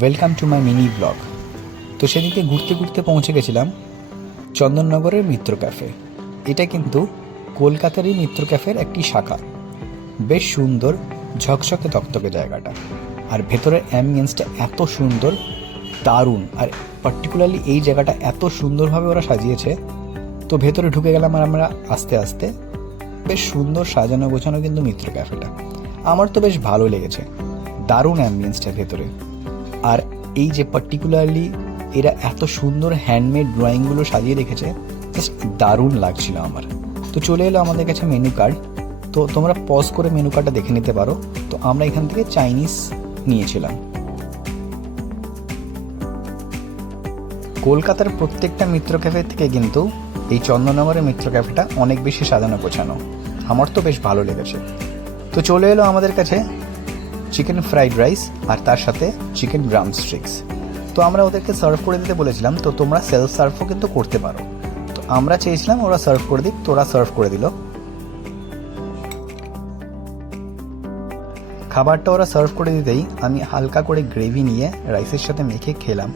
Welcome to my mini blog. তো সেদিকে ঘুরতে ঘুরতে পৌঁছে গেছিলাম চন্দননগরের মিত্র ক্যাফে। এটা কিন্তু কলকাতারই মিত্র ক্যাফের একটি শাখা। বেশ সুন্দর, ঝকঝকে তকতকে জায়গাটা, আর ভেতরের অ্যাম্বিয়েন্সটা এত সুন্দর, দারুণ। আর পার্টিকুলারলি এই জায়গাটা এত সুন্দরভাবে ওরা সাজিয়েছে। তো ভেতরে ঢুকে গেলাম আর আমরা আস্তে আস্তে। বেশ সুন্দর সাজানো গোছানো কিন্তু মিত্র ক্যাফেটা, আমার তো বেশ ভালো লেগেছে। দারুণ অ্যাম্বিয়েন্সটা ভেতরে। আর এই যে পার্টিকুলারলি এরা এত সুন্দর হ্যান্ডমেড ড্রয়িংগুলো সাজিয়ে রেখেছে, জাস্ট দারুণ লাগছিল আমার। তো চলে এলো আমাদের কাছে মেনু কার্ড। তো তোমরা পজ করে মেনু কার্ডটা দেখে নিতে পারো। তো আমরা এখান থেকে চাইনিজ নিয়েছিলাম। কলকাতার প্রত্যেকটা মিত্র ক্যাফে থেকে কিন্তু এই চন্দননগরের মিত্র ক্যাফেটা অনেক বেশি সাজানো গোছানো, আমার তো বেশ ভালো লেগেছে। তো চলে এলো আমাদের কাছে চিকেন ফ্রাইড রাইস আর তার সাথে চিকেন ড্রামস্টিক্স। তো আমরা ওদেরকে সার্ভ করে দিতে বলেছিলাম, তো তোমরা সেলফ সার্ভও কিন্তু করতে পারো। তো আমরা চেয়েছিলাম ওরা সার্ভ করে দিক, তো ওরা সার্ভ করে দিল। খাবারটা ওরা সার্ভ করে দিতেই আমি হালকা করে গ্রেভি নিয়ে রাইসের সাথে মেখে খেলাম।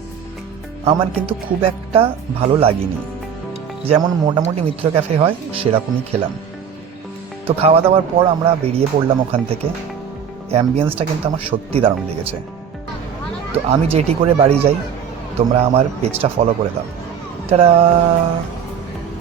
আমার কিন্তু খুব একটা ভালো লাগেনি, যেমন মোটামুটি মিত্র ক্যাফে হয় সেরকমই খেলাম। তো খাওয়া দাওয়ার পর আমরা বেরিয়ে পড়লাম ওখান থেকে। অ্যাম্বিয়েন্সটা কিন্তু আমার সত্যি দারুণ লেগেছে। তো আমি যেটি করে বাড়ি যাই, তোমরা আমার পেজটা ফলো করে দাও। টাটা।